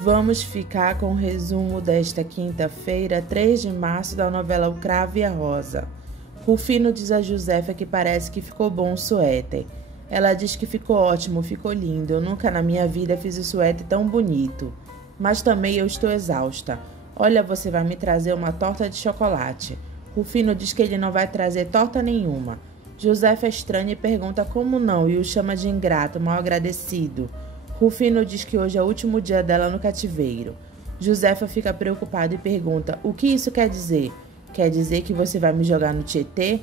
Vamos ficar com o resumo desta quinta-feira, 3 de março, da novela O Cravo e a Rosa. Rufino diz a Josefa que parece que ficou bom o suéter. Ela diz que ficou ótimo, ficou lindo. Eu nunca na minha vida fiz o suéter tão bonito. Mas também eu estou exausta. Olha, você vai me trazer uma torta de chocolate. Rufino diz que ele não vai trazer torta nenhuma. Josefa é estranha e pergunta como não e o chama de ingrato, mal agradecido. Rufino diz que hoje é o último dia dela no cativeiro. Josefa fica preocupada e pergunta: o que isso quer dizer? Quer dizer que você vai me jogar no Tietê?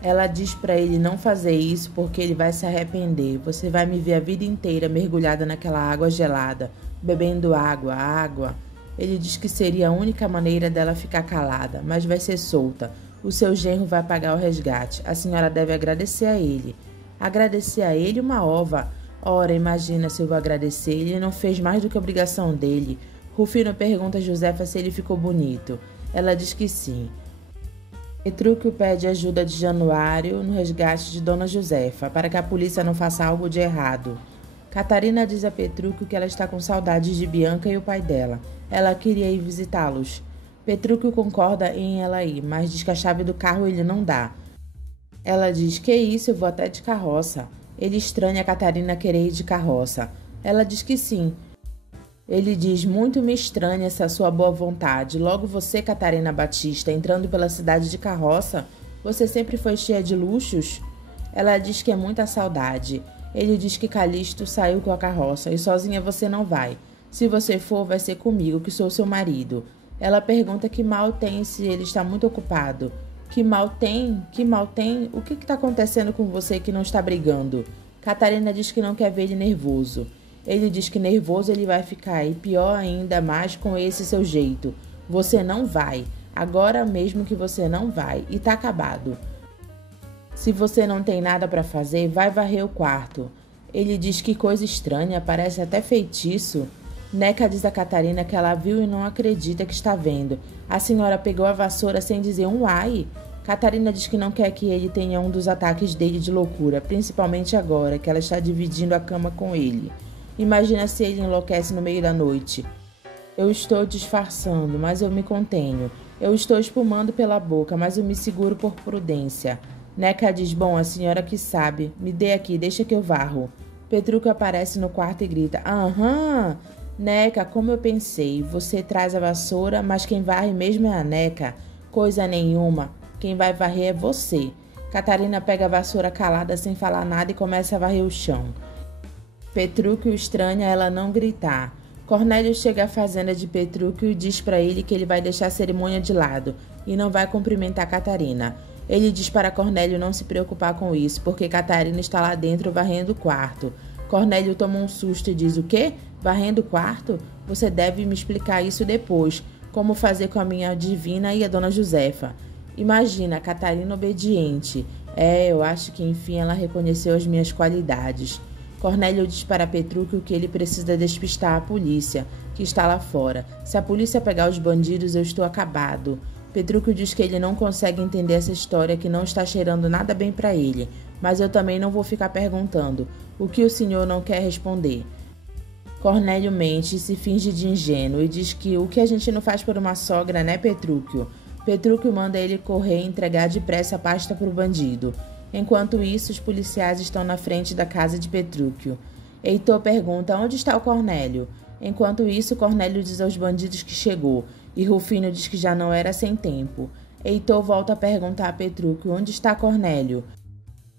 Ela diz para ele não fazer isso porque ele vai se arrepender. Você vai me ver a vida inteira mergulhada naquela água gelada, bebendo água. Ele diz que seria a única maneira dela ficar calada, mas vai ser solta. O seu genro vai pagar o resgate. A senhora deve agradecer a ele. Agradecer a ele uma ova. Ora, imagina se eu vou agradecer. Ele não fez mais do que a obrigação dele. Rufino pergunta a Josefa se ele ficou bonito. Ela diz que sim. Petrúquio pede ajuda de Januário no resgate de Dona Josefa, para que a polícia não faça algo de errado. Catarina diz a Petrúquio que ela está com saudades de Bianca e o pai dela. Ela queria ir visitá-los. Petrúquio concorda em ela ir, mas diz que a chave do carro ele não dá. Ela diz: que isso, eu vou até de carroça. Ele estranha a Catarina querer ir de carroça. Ela diz que sim. Ele diz: muito me estranha essa sua boa vontade. Logo você, Catarina Batista, entrando pela cidade de carroça? Você sempre foi cheia de luxos? Ela diz que é muita saudade. Ele diz que Calixto saiu com a carroça e sozinha você não vai. Se você for, vai ser comigo, que sou seu marido. Ela pergunta que mal tem se ele está muito ocupado. Que mal tem? Que mal tem? O que está acontecendo com você que não está brigando? Catarina diz que não quer ver ele nervoso. Ele diz que nervoso ele vai ficar, e pior ainda mais com esse seu jeito. Você não vai. Agora mesmo que você não vai. E tá acabado. Se você não tem nada para fazer, vai varrer o quarto. Ele diz que coisa estranha, parece até feitiço. Neca diz a Catarina que ela viu e não acredita que está vendo. A senhora pegou a vassoura sem dizer um ai. Catarina diz que não quer que ele tenha um dos ataques dele de loucura, principalmente agora que ela está dividindo a cama com ele. Imagina se ele enlouquece no meio da noite. Eu estou disfarçando, mas eu me contenho. Eu estou espumando pela boca, mas eu me seguro por prudência. Neca diz: bom, a senhora que sabe. Me dê aqui, deixa que eu varro. Petrúquio aparece no quarto e grita: aham! Neca, como eu pensei, você traz a vassoura, mas quem varre mesmo é a Neca. Coisa nenhuma, quem vai varrer é você. Catarina pega a vassoura calada sem falar nada e começa a varrer o chão. Petrúquio estranha ela não gritar. Cornélio chega à fazenda de Petrúquio e diz para ele que ele vai deixar a cerimônia de lado e não vai cumprimentar Catarina. Ele diz para Cornélio não se preocupar com isso, porque Catarina está lá dentro varrendo o quarto. Cornélio toma um susto e diz: o quê? Varrendo o quarto? Você deve me explicar isso depois. Como fazer com a minha divina e a Dona Josefa. Imagina, Catarina obediente. Eu acho que enfim ela reconheceu as minhas qualidades. Cornélio diz para Petrúquio que ele precisa despistar a polícia, que está lá fora. Se a polícia pegar os bandidos, eu estou acabado. Petrúquio diz que ele não consegue entender essa história, que não está cheirando nada bem para ele. Mas eu também não vou ficar perguntando. O que o senhor não quer responder? Cornélio mente e se finge de ingênuo e diz que o que a gente não faz por uma sogra, né, Petrúquio? Petrúquio manda ele correr e entregar depressa a pasta para o bandido. Enquanto isso, os policiais estão na frente da casa de Petrúquio. Heitor pergunta: onde está o Cornélio? Enquanto isso, Cornélio diz aos bandidos que chegou, e Rufino diz que já não era sem tempo. Heitor volta a perguntar a Petrúquio: onde está Cornélio?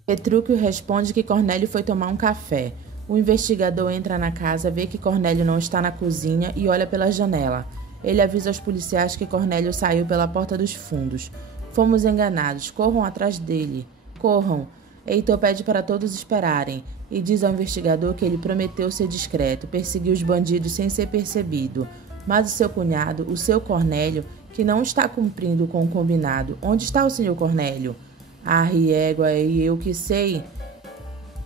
Petrúquio responde que Cornélio foi tomar um café. O investigador entra na casa, vê que Cornélio não está na cozinha e olha pela janela. Ele avisa aos policiais que Cornélio saiu pela porta dos fundos. Fomos enganados, corram atrás dele. Corram. Heitor pede para todos esperarem e diz ao investigador que ele prometeu ser discreto, perseguir os bandidos sem ser percebido. Mas o seu cunhado, o seu Cornélio, que não está cumprindo com o combinado. Onde está o senhor Cornélio? Riégua, e eu que sei.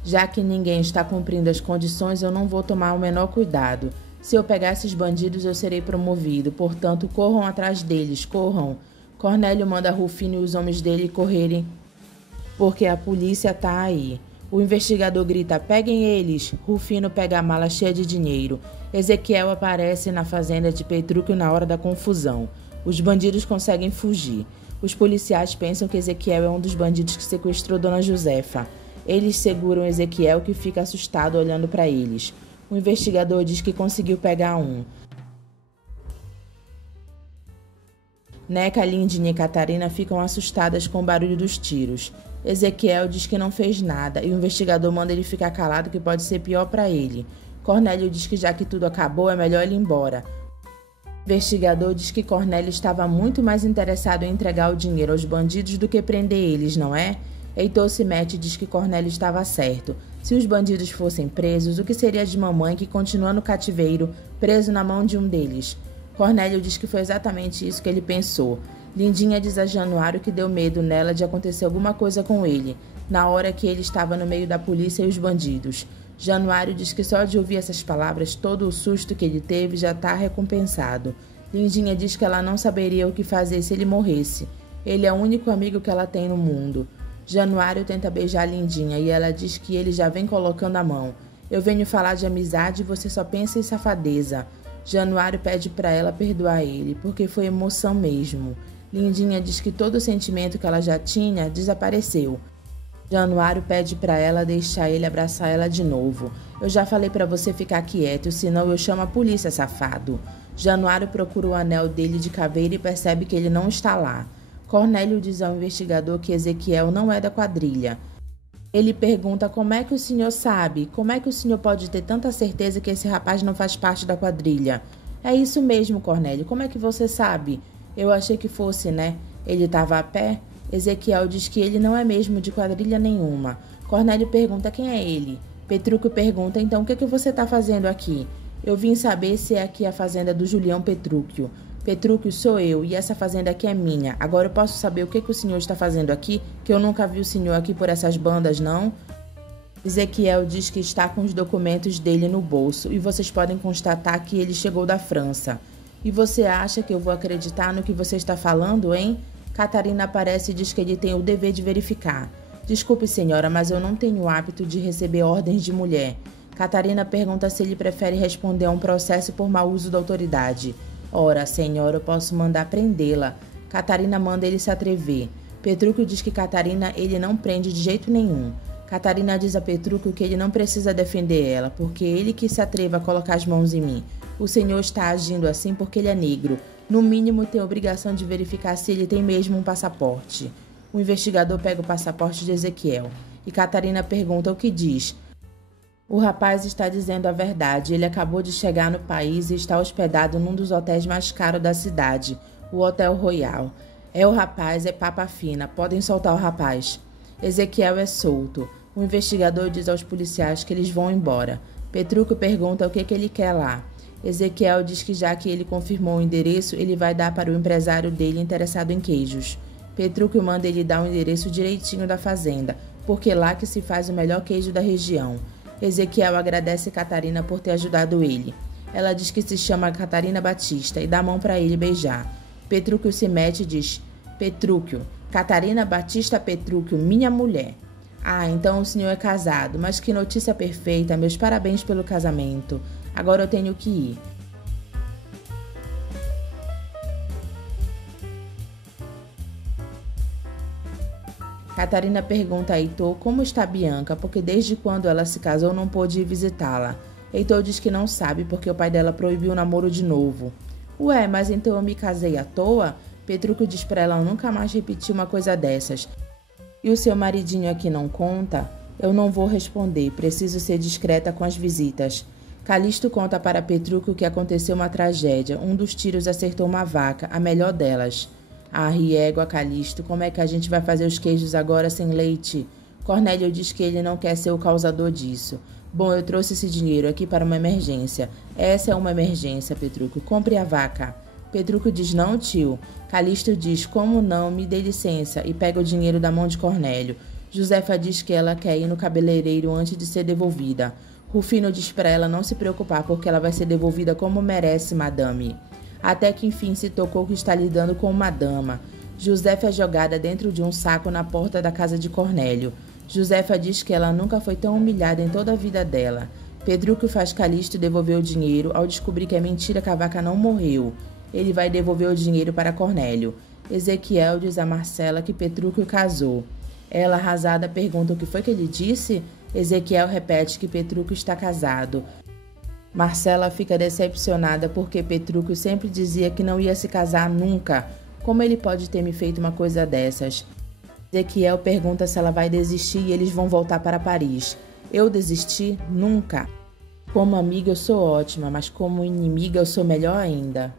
Já que ninguém está cumprindo as condições, eu não vou tomar o menor cuidado. Se eu pegar esses bandidos, eu serei promovido. Portanto, corram atrás deles, corram. Cornélio manda Rufino e os homens dele correrem, porque a polícia está aí. O investigador grita: peguem eles! Rufino pega a mala cheia de dinheiro. Ezequiel aparece na fazenda de Petrúquio na hora da confusão. Os bandidos conseguem fugir. Os policiais pensam que Ezequiel é um dos bandidos que sequestrou Dona Josefa. Eles seguram Ezequiel, que fica assustado olhando para eles. O investigador diz que conseguiu pegar um. Neca, Lindinha e Catarina ficam assustadas com o barulho dos tiros. Ezequiel diz que não fez nada e o investigador manda ele ficar calado, que pode ser pior para ele. Cornélio diz que já que tudo acabou, é melhor ele ir embora. O investigador diz que Cornélio estava muito mais interessado em entregar o dinheiro aos bandidos do que prender eles, não é? Heitor se mete e diz que Cornélio estava certo. Se os bandidos fossem presos, o que seria de mamãe, que continua no cativeiro, preso na mão de um deles? Cornélio diz que foi exatamente isso que ele pensou. Lindinha diz a Januário que deu medo nela de acontecer alguma coisa com ele, na hora que ele estava no meio da polícia e os bandidos. Januário diz que só de ouvir essas palavras, todo o susto que ele teve já está recompensado. Lindinha diz que ela não saberia o que fazer se ele morresse. Ele é o único amigo que ela tem no mundo. Januário tenta beijar Lindinha e ela diz que ele já vem colocando a mão. Eu venho falar de amizade e você só pensa em safadeza. Januário pede para ela perdoar ele, porque foi emoção mesmo. Lindinha diz que todo o sentimento que ela já tinha desapareceu. Januário pede para ela deixar ele abraçar ela de novo. Eu já falei para você ficar quieto, senão eu chamo a polícia, safado. Januário procura o anel dele de caveira e percebe que ele não está lá. Cornélio diz ao investigador que Ezequiel não é da quadrilha. Ele pergunta como é que o senhor sabe, como é que o senhor pode ter tanta certeza que esse rapaz não faz parte da quadrilha? É isso mesmo, Cornélio, como é que você sabe? Eu achei que fosse, né? Ele estava a pé? Ezequiel diz que ele não é mesmo de quadrilha nenhuma. Cornélio pergunta quem é ele. Petrúquio pergunta, então o que você está fazendo aqui? Eu vim saber se é aqui a fazenda do Julião Petrúquio. Petrúquio, sou eu, e essa fazenda aqui é minha. Agora eu posso saber o que o senhor está fazendo aqui? Que eu nunca vi o senhor aqui por essas bandas, não? Ezequiel diz que está com os documentos dele no bolso e vocês podem constatar que ele chegou da França. E você acha que eu vou acreditar no que você está falando, hein? Catarina aparece e diz que ele tem o dever de verificar. Desculpe, senhora, mas eu não tenho o hábito de receber ordens de mulher. Catarina pergunta se ele prefere responder a um processo por mau uso da autoridade. Ora, senhora, eu posso mandar prendê-la. Catarina manda ele se atrever. Petrúquio diz que Catarina ele não prende de jeito nenhum. Catarina diz a Petrúquio que ele não precisa defender ela, porque ele que se atreva a colocar as mãos em mim. O senhor está agindo assim porque ele é negro. No mínimo, tem a obrigação de verificar se ele tem mesmo um passaporte. O investigador pega o passaporte de Ezequiel. E Catarina pergunta o que diz. O rapaz está dizendo a verdade. Ele acabou de chegar no país e está hospedado num dos hotéis mais caros da cidade, o Hotel Royal. É o rapaz, é papa fina. Podem soltar o rapaz. Ezequiel é solto. O investigador diz aos policiais que eles vão embora. Petrúquio pergunta o que ele quer lá. Ezequiel diz que já que ele confirmou o endereço, ele vai dar para o empresário dele interessado em queijos. Petrúquio manda ele dar o endereço direitinho da fazenda, porque é lá que se faz o melhor queijo da região. Ezequiel agradece Catarina por ter ajudado ele. Ela diz que se chama Catarina Batista e dá a mão para ele beijar. Petrúquio se mete e diz: Petrúquio, Catarina Batista Petrúquio, minha mulher. Ah, então o senhor é casado, mas que notícia perfeita, meus parabéns pelo casamento. Agora eu tenho que ir. Catarina pergunta a Heitor como está Bianca, porque desde quando ela se casou não pôde ir visitá-la. Heitor diz que não sabe porque o pai dela proibiu o namoro de novo. Ué, mas então eu me casei à toa? Petrúquio diz pra ela nunca mais repetir uma coisa dessas. E o seu maridinho aqui não conta? Eu não vou responder, preciso ser discreta com as visitas. Calixto conta para Petrúquio que aconteceu uma tragédia. Um dos tiros acertou uma vaca, a melhor delas. Ah, riégua, Calixto, como é que a gente vai fazer os queijos agora sem leite? Cornélio diz que ele não quer ser o causador disso. Bom, eu trouxe esse dinheiro aqui para uma emergência. Essa é uma emergência, Petrúquio. Compre a vaca. Petrúquio diz, não, tio. Calixto diz, como não, me dê licença, e pega o dinheiro da mão de Cornélio. Josefa diz que ela quer ir no cabeleireiro antes de ser devolvida. Rufino diz para ela não se preocupar, porque ela vai ser devolvida como merece, madame. Até que enfim se tocou que está lidando com uma dama. Josefa é jogada dentro de um saco na porta da casa de Cornélio. Josefa diz que ela nunca foi tão humilhada em toda a vida dela. Petrúquio faz Calixto devolver o dinheiro ao descobrir que é mentira que a vaca não morreu. Ele vai devolver o dinheiro para Cornélio. Ezequiel diz a Marcela que Petrúquio casou. Ela, arrasada, pergunta o que foi que ele disse. Ezequiel repete que Petrúquio está casado. Marcela fica decepcionada porque Petrúquio sempre dizia que não ia se casar nunca. Como ele pode ter me feito uma coisa dessas? Ezequiel pergunta se ela vai desistir e eles vão voltar para Paris. Eu desistir? Nunca. Como amiga eu sou ótima, mas como inimiga eu sou melhor ainda.